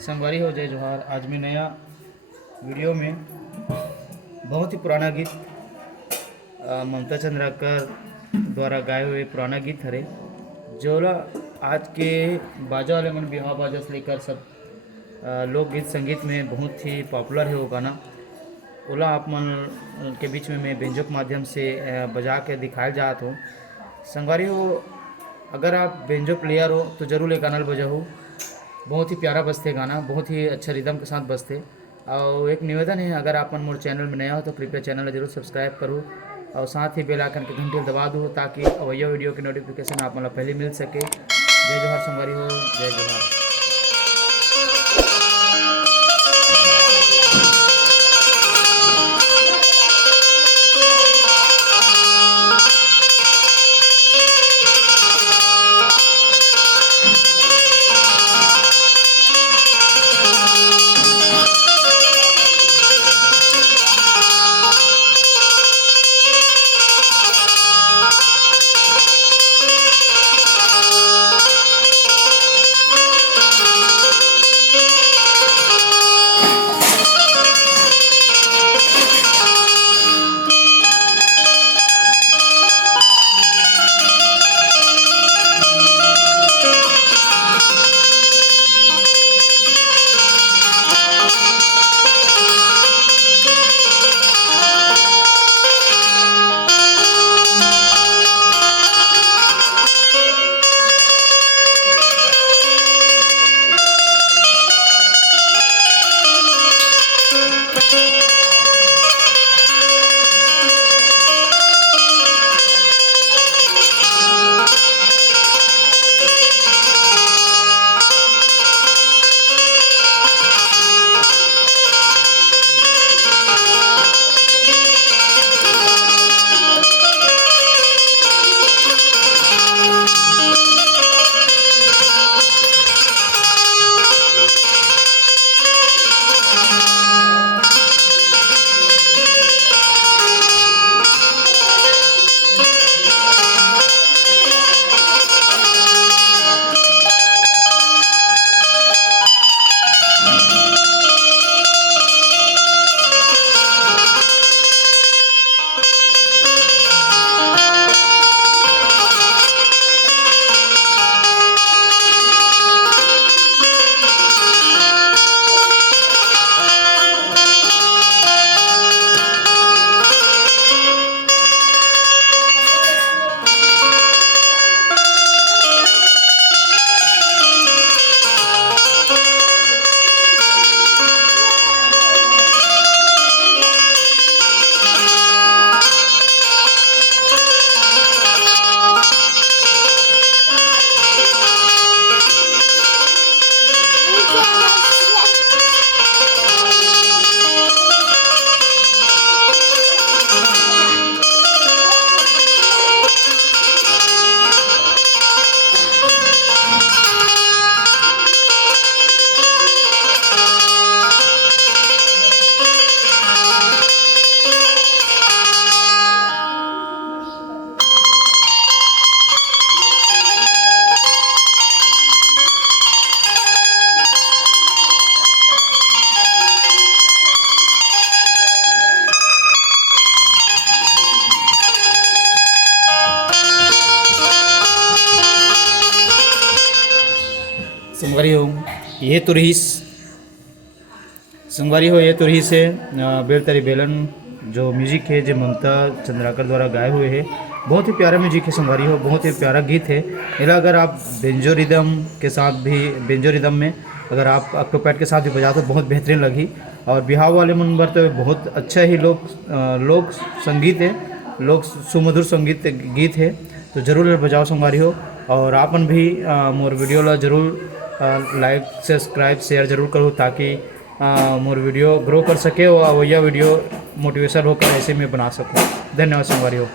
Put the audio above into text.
संगवारी हो जय जोहार। आज मैं नया वीडियो में बहुत ही पुराना गीत ममता चंद्राकर द्वारा गाए हुए पुराना गीत हरे जोला आज के बाजा वाले मन बिहार बाजा से लेकर सब लोकगीत संगीत में बहुत ही पॉपुलर है वो गाना। ओला आप मन के बीच में मैं बेंजो के माध्यम से बजा के दिखाया जात हूँ। संगवारी हो, अगर आप बेंजो प्लेयर हो तो ज़रूर ये गाना बजाओ। बहुत ही प्यारा बजते गाना, बहुत ही अच्छा रिदम के साथ बजते। और एक निवेदन है, अगर आप मन मोर चैनल में नया हो तो कृपया चैनल जरूर सब्सक्राइब करो और साथ ही बेल आइकन के घंटे दबा दो ताकि अवैया वीडियो की नोटिफिकेशन आप मतलब पहले मिल सके। जय जोहार संगवारी हो, जय जोहार। संगवारी हो ये तो रही संगवारी हो ये तो रही से बेल तरी बेलन जो म्यूजिक है जो ममता चंद्राकर द्वारा गाए हुए है। बहुत ही प्यारा म्यूजिक है संगवारी हो, बहुत ही प्यारा गीत है। इला अगर आप बेंजो रिदम के साथ भी बेंजो रिदम में अगर आप ऑक्टोपैड के साथ भी बजाते तो बहुत बेहतरीन लगी। और बिहार वाले मन तो बहुत अच्छा ही लोक संगीत है, लोक सुमधुर संगीत गीत है, तो ज़रूर बजाओ संगवारी हो। और आपन भी मोर वीडियो ला जरूर लाइक सब्सक्राइब शेयर जरूर करो ताकि मोर वीडियो ग्रो कर सके और वह वीडियो मोटिवेशन होकर ऐसे में बना सकूँ। धन्यवाद संगवारी हो।